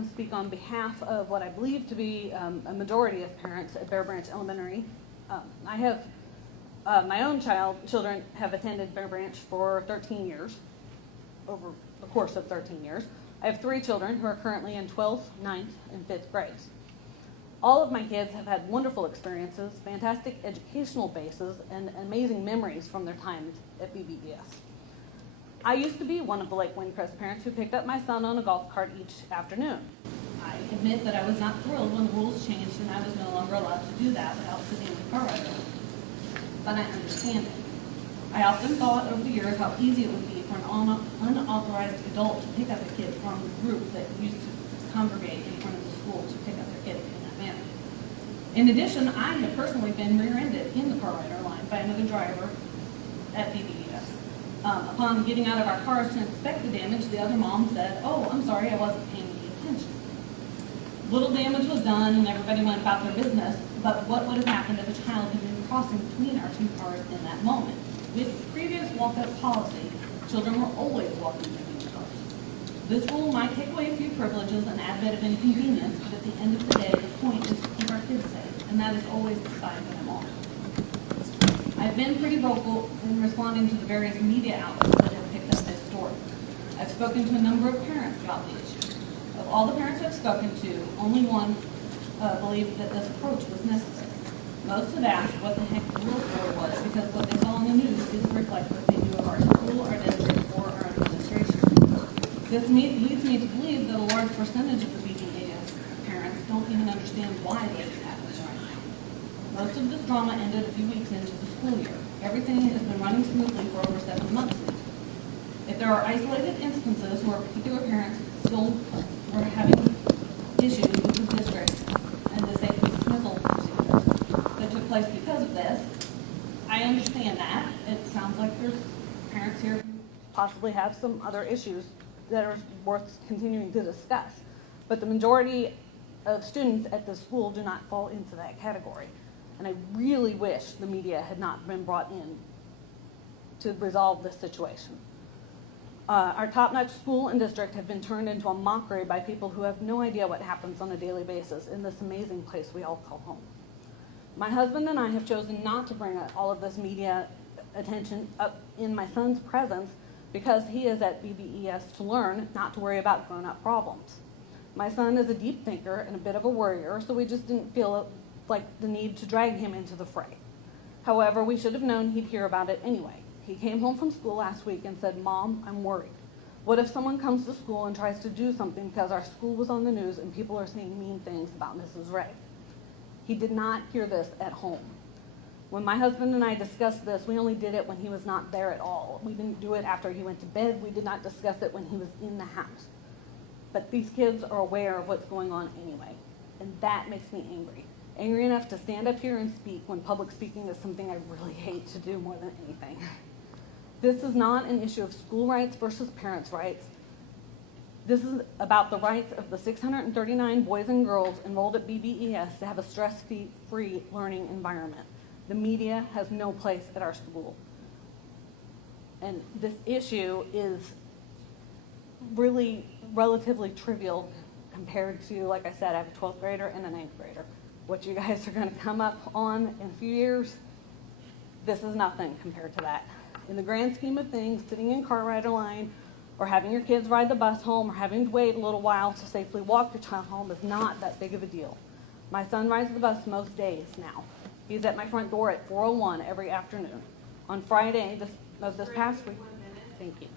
Speak on behalf of what I believe to be a majority of parents at Bear Branch Elementary. I have my own children have attended Bear Branch for 13 years, over the course of 13 years. I have 3 children who are currently in 12th, 9th, and 5th grades. All of my kids have had wonderful experiences, fantastic educational bases, and amazing memories from their time at BBES. I used to be one of the Lake Windcrest parents who picked up my son on a golf cart each afternoon. I admit that I was not thrilled when the rules changed and I was no longer allowed to do that without sitting in the car ride home. But I understand it. I often thought over the years how easy it would be for an unauthorized adult to pick up a kid from the group that used to congregate in front of the school to pick up their kid in that manner. In addition, I have personally been rear-ended in the car rider line by another driver at BBES. Upon getting out of our cars to inspect the damage, the other mom said, "Oh, I'm sorry, I wasn't paying any attention." Little damage was done and everybody went about their business, but what would have happened if a child had been crossing between our 2 cars in that moment? With previous walk-up policy, children were always walking between the cars. This rule might take away a few privileges and add a bit of inconvenience, but at the end of the day, the point is to keep our kids safe, and that is always the side that I'm on. I've been pretty vocal in responding to the various media outlets that have picked up this story. I've spoken to a number of parents about the issue. Of all the parents I've spoken to, only one believed that this approach was necessary. Most have asked what the heck the real story was because what they saw on the news didn't reflect what they knew of our school, our district, or our administration. This leads me to believe that a large percentage of the BBES parents don't even understand why this is happening right now. Most of this drama ended a few weeks into the school year. Everything has been running smoothly for over 7 months now. If there are isolated instances where particular parents still are having issues with the district and the safety dismissal procedures that took place because of this, I understand that. It sounds like there's parents here who possibly have some other issues that are worth continuing to discuss. But the majority of students at the school do not fall into that category. And I really wish the media had not been brought in to resolve this situation. Our top-notch school and district have been turned into a mockery by people who have no idea what happens on a daily basis in this amazing place we all call home. My husband and I have chosen not to bring all of this media attention up in my son's presence because he is at BBES to learn, not to worry about grown-up problems. My son is a deep thinker and a bit of a worrier, so we just didn't feel like the need to drag him into the fray. However, we should have known he'd hear about it anyway. He came home from school last week and said, "Mom, I'm worried. What if someone comes to school and tries to do something because our school was on the news and people are saying mean things about Mrs. Ray?" He did not hear this at home. When my husband and I discussed this, we only did it when he was not there at all. We didn't do it after he went to bed. We did not discuss it when he was in the house. But these kids are aware of what's going on anyway, and that makes me angry. Angry enough to stand up here and speak when public speaking is something I really hate to do more than anything. This is not an issue of school rights versus parents' rights. This is about the rights of the 639 boys and girls enrolled at BBES to have a stress-free learning environment. The media has no place at our school. And this issue is really relatively trivial compared to, like I said, I have a 12th grader and a 9th grader. What you guys are going to come up on in a few years, this is nothing compared to that. In the grand scheme of things, sitting in car rider line or having your kids ride the bus home or having to wait a little while to safely walk your child home is not that big of a deal. My son rides the bus most days now. He's at my front door at 4:01 every afternoon. On Friday of this past week, thank you.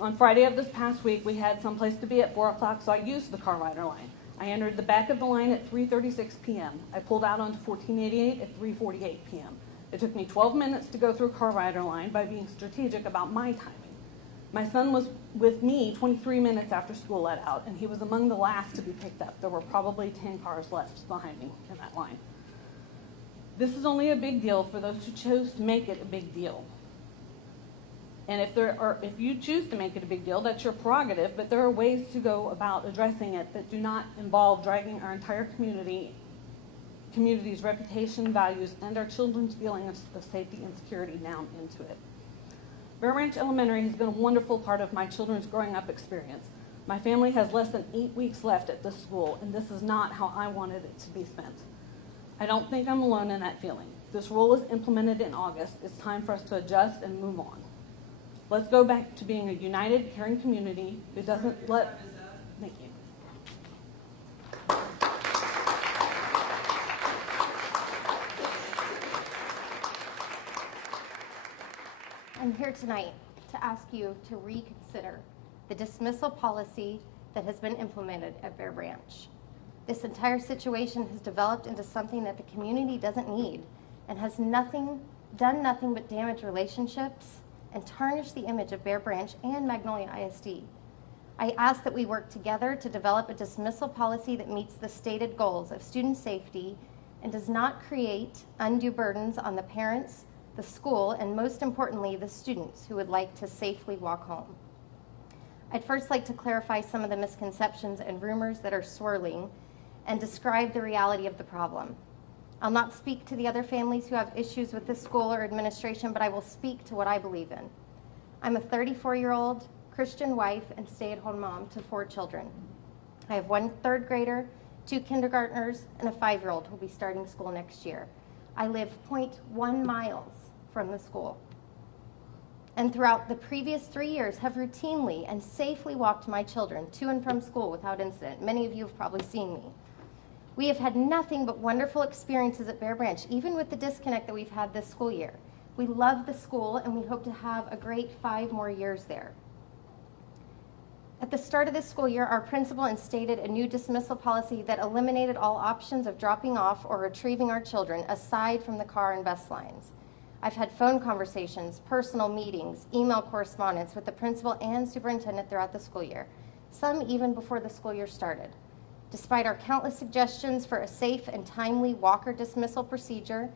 On Friday of this past week, we had someplace to be at 4 o'clock, so I used the car rider line. I entered the back of the line at 3:36 p.m. I pulled out onto 1488 at 3:48 p.m. It took me 12 minutes to go through car rider line by being strategic about my timing. My son was with me 23 minutes after school let out, and he was among the last to be picked up. There were probably 10 cars left behind me in that line. This is only a big deal for those who chose to make it a big deal. And if you choose to make it a big deal, that's your prerogative, but there are ways to go about addressing it that do not involve dragging our entire community's reputation, values, and our children's feeling of safety and security down into it. Bear Branch Elementary has been a wonderful part of my children's growing up experience. My family has less than 8 weeks left at this school, and this is not how I wanted it to be spent. I don't think I'm alone in that feeling. This rule was implemented in August. It's time for us to adjust and move on. Let's go back to being a united, caring community who doesn't let... Thank you. I'm here tonight to ask you to reconsider the dismissal policy that has been implemented at Bear Branch. This entire situation has developed into something that the community doesn't need and has done nothing but damage relationships and tarnish the image of Bear Branch and Magnolia ISD. I ask that we work together to develop a dismissal policy that meets the stated goals of student safety and does not create undue burdens on the parents, the school, and most importantly, the students who would like to safely walk home. I'd first like to clarify some of the misconceptions and rumors that are swirling and describe the reality of the problem. I'll not speak to the other families who have issues with this school or administration, but I will speak to what I believe in. I'm a 34-year-old Christian wife and stay-at-home mom to 4 children. I have 1 third grader, 2 kindergartners, and a 5-year-old who will be starting school next year. I live 0.1 miles from the school. And throughout the previous 3 years have routinely and safely walked my children to and from school without incident. Many of you have probably seen me. We have had nothing but wonderful experiences at Bear Branch, even with the disconnect that we've had this school year. We love the school and we hope to have a great 5 more years there. At the start of this school year, our principal instated a new dismissal policy that eliminated all options of dropping off or retrieving our children aside from the car and bus lines. I've had phone conversations, personal meetings, email correspondence with the principal and superintendent throughout the school year, some even before the school year started. Despite our countless suggestions for a safe and timely walker dismissal procedure,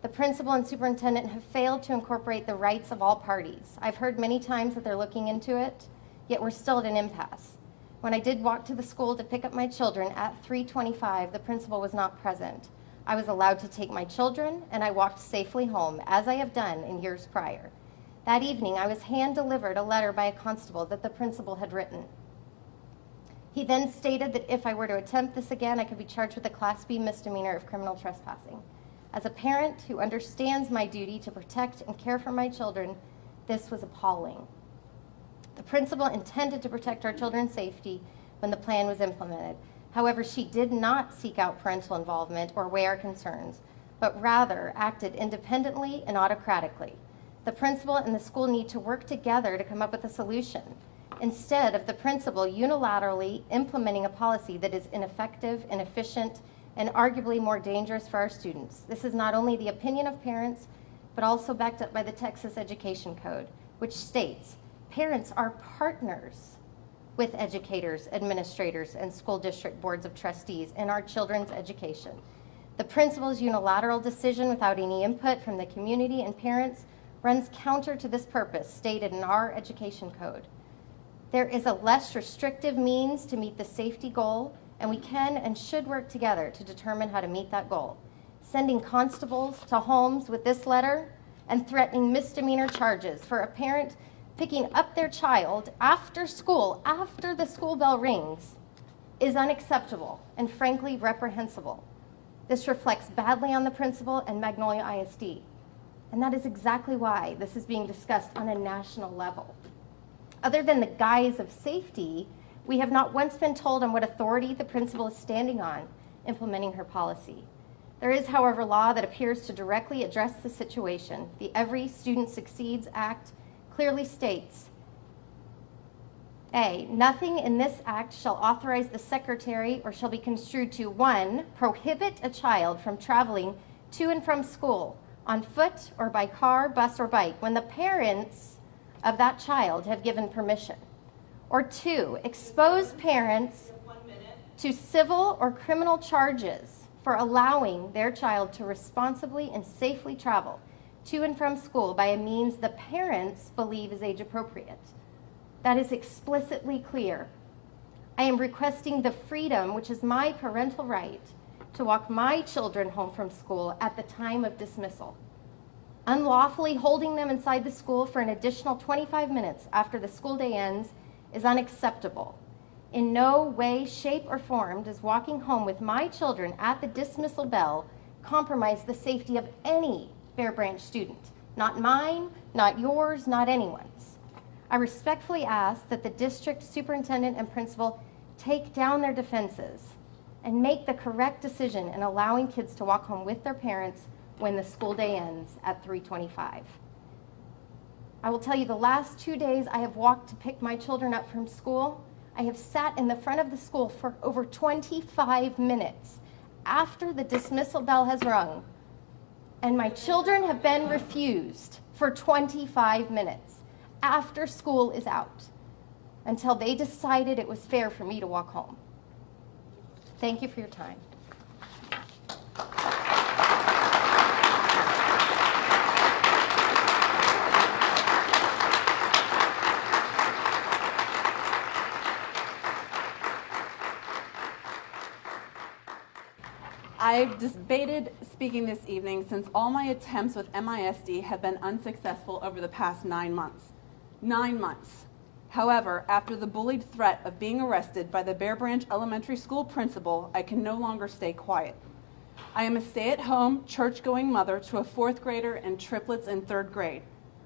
the principal and superintendent have failed to incorporate the rights of all parties. I've heard many times that they're looking into it, yet we're still at an impasse. When I did walk to the school to pick up my children at 3:25, the principal was not present. I was allowed to take my children, and I walked safely home, as I have done in years prior. That evening, I was hand-delivered a letter by a constable that the principal had written. He then stated that if I were to attempt this again, I could be charged with a Class B misdemeanor of criminal trespassing. As a parent who understands my duty to protect and care for my children, this was appalling. The principal intended to protect our children's safety when the plan was implemented. However, she did not seek out parental involvement or weigh our concerns, but rather acted independently and autocratically. The principal and the school need to work together to come up with a solution, instead of the principal unilaterally implementing a policy that is ineffective, inefficient, and arguably more dangerous for our students. This is not only the opinion of parents, but also backed up by the Texas Education Code, which states, parents are partners with educators, administrators, and school district boards of trustees in our children's education. The principal's unilateral decision without any input from the community and parents runs counter to this purpose stated in our education code. There is a less restrictive means to meet the safety goal, and we can and should work together to determine how to meet that goal. Sending constables to homes with this letter and threatening misdemeanor charges for a parent picking up their child after school, after the school bell rings, is unacceptable and frankly reprehensible. This reflects badly on the principal and Magnolia ISD. And that is exactly why this is being discussed on a national level. Other than the guise of safety, we have not once been told on what authority the principal is standing on implementing her policy. There is, however, law that appears to directly address the situation. The Every Student Succeeds Act clearly states, A, nothing in this act shall authorize the secretary or shall be construed to, 1, prohibit a child from traveling to and from school on foot or by car, bus, or bike when the parents of that child have given permission. Or 2, expose parents to civil or criminal charges for allowing their child to responsibly and safely travel to and from school by a means the parents believe is age appropriate. That is explicitly clear. I am requesting the freedom, which is my parental right, to walk my children home from school at the time of dismissal. Unlawfully holding them inside the school for an additional 25 minutes after the school day ends is unacceptable. In no way, shape, or form does walking home with my children at the dismissal bell compromise the safety of any Bear Branch student. Not mine, not yours, not anyone's. I respectfully ask that the district superintendent and principal take down their defenses and make the correct decision in allowing kids to walk home with their parents when the school day ends at 3:25. I will tell you, the last 2 days I have walked to pick my children up from school, I have sat in the front of the school for over 25 minutes after the dismissal bell has rung, and my children have been refused for 25 minutes after school is out until they decided it was fair for me to walk home. Thank you for your time. I've debated speaking this evening since all my attempts with MISD have been unsuccessful over the past 9 months. 9 months. However, after the bullied threat of being arrested by the Bear Branch Elementary School principal, I can no longer stay quiet. I am a stay-at-home, church-going mother to a 4th grader and triplets in 3rd grade.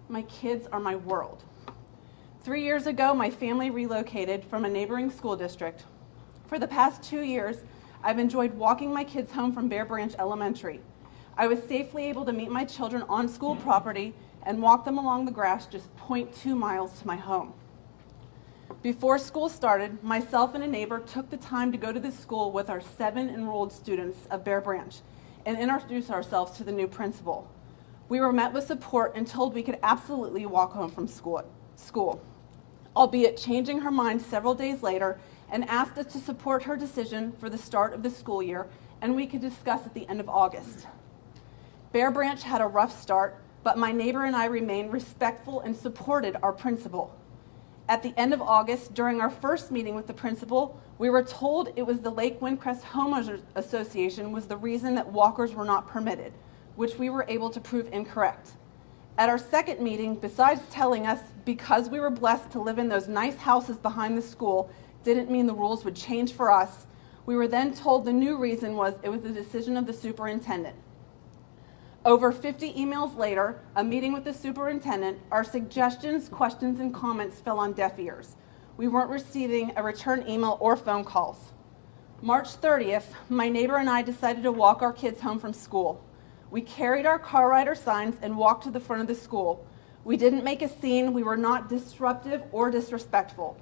My kids are my world. 3 years ago, my family relocated from a neighboring school district. For the past 2 years, I've enjoyed walking my kids home from Bear Branch Elementary. I was safely able to meet my children on school property and walk them along the grass just 0.2 miles to my home. Before school started, myself and a neighbor took the time to go to the school with our 7 enrolled students of Bear Branch and introduce ourselves to the new principal. We were met with support and told we could absolutely walk home from school, albeit changing her mind several days later and asked us to support her decision for the start of the school year, and we could discuss at the end of August. Bear Branch had a rough start, but my neighbor and I remained respectful and supported our principal. At the end of August, during our first meeting with the principal, we were told it was the Lake Windcrest Homeowners Association was the reason that walkers were not permitted, which we were able to prove incorrect. At our second meeting, besides telling us because we were blessed to live in those nice houses behind the school didn't mean the rules would change for us, we were then told the new reason was it was the decision of the superintendent. Over 50 emails later, a meeting with the superintendent, our suggestions, questions, and comments fell on deaf ears. We weren't receiving a return email or phone calls. March 30th, my neighbor and I decided to walk our kids home from school. We carried our car rider signs and walked to the front of the school. We didn't make a scene. We were not disruptive or disrespectful.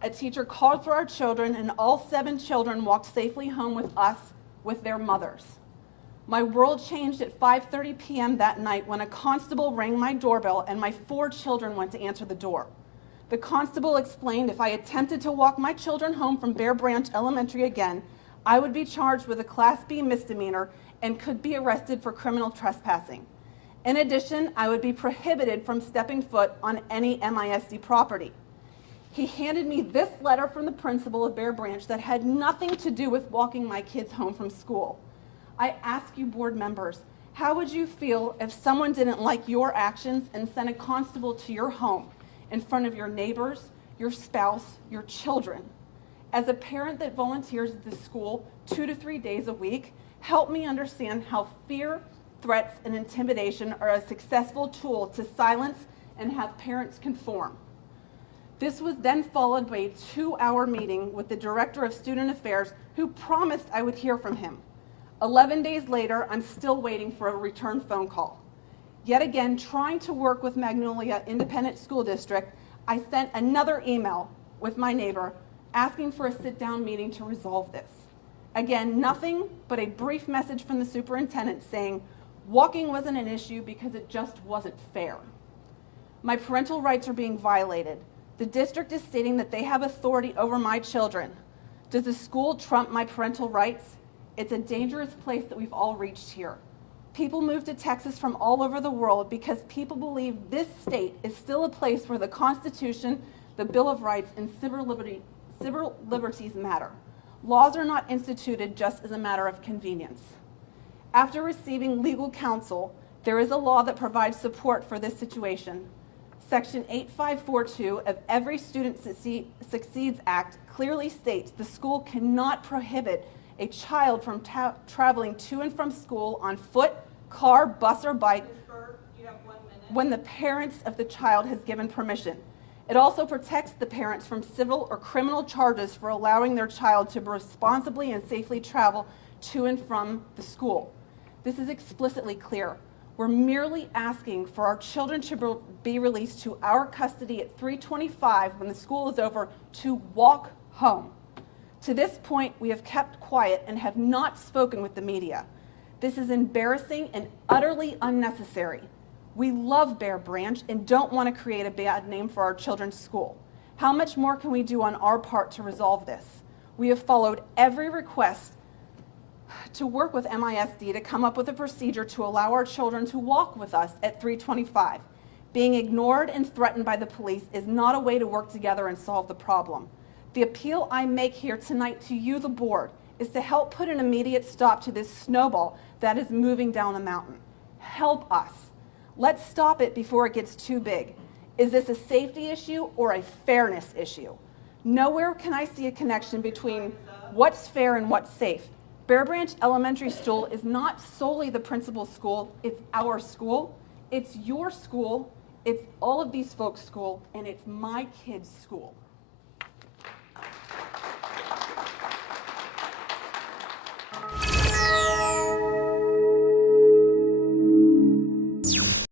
A teacher called for our children, and all 7 children walked safely home with us with their mothers. My world changed at 5:30 p.m. that night when a constable rang my doorbell and my 4 children went to answer the door. The constable explained if I attempted to walk my children home from Bear Branch Elementary again, I would be charged with a Class B misdemeanor and could be arrested for criminal trespassing. In addition, I would be prohibited from stepping foot on any MISD property. He handed me this letter from the principal of Bear Branch that had nothing to do with walking my kids home from school. I ask you, board members, how would you feel if someone didn't like your actions and sent a constable to your home in front of your neighbors, your spouse, your children? As a parent that volunteers at this school 2 to 3 days a week, help me understand how fear, threats, and intimidation are a successful tool to silence and have parents conform. This was then followed by a 2-hour meeting with the Director of Student Affairs who promised I would hear from him. 11 days later, I'm still waiting for a return phone call. Yet again, trying to work with Magnolia Independent School District, I sent another email with my neighbor asking for a sit-down meeting to resolve this. Again, nothing but a brief message from the superintendent saying walking wasn't an issue because it just wasn't fair. My parental rights are being violated. The district is stating that they have authority over my children. Does the school trump my parental rights? It's a dangerous place that we've all reached here. People move to Texas from all over the world because people believe this state is still a place where the Constitution, the Bill of Rights, and civil liberties matter. Laws are not instituted just as a matter of convenience. After receiving legal counsel, there is a law that provides support for this situation. Section 8542 of Every Student Succeeds Act clearly states the school cannot prohibit a child from traveling to and from school on foot, car, bus, or bike when the parents of the child has given permission. It also protects the parents from civil or criminal charges for allowing their child to responsibly and safely travel to and from the school. This is explicitly clear. We're merely asking for our children to be released to our custody at 3:25 when the school is over to walk home. To this point, we have kept quiet and have not spoken with the media. This is embarrassing and utterly unnecessary. We love Bear Branch and don't want to create a bad name for our children's school. How much more can we do on our part to resolve this? We have followed every request to work with MISD to come up with a procedure to allow our children to walk with us at 3:25. Being ignored and threatened by the police is not a way to work together and solve the problem. The appeal I make here tonight to you, the board, is to help put an immediate stop to this snowball that is moving down the mountain. Help us. Let's stop it before it gets too big. Is this a safety issue or a fairness issue? Nowhere can I see a connection between what's fair and what's safe. Bear Branch Elementary School is not solely the principal's school, it's our school, it's your school, it's all of these folks' school, and it's my kids' school.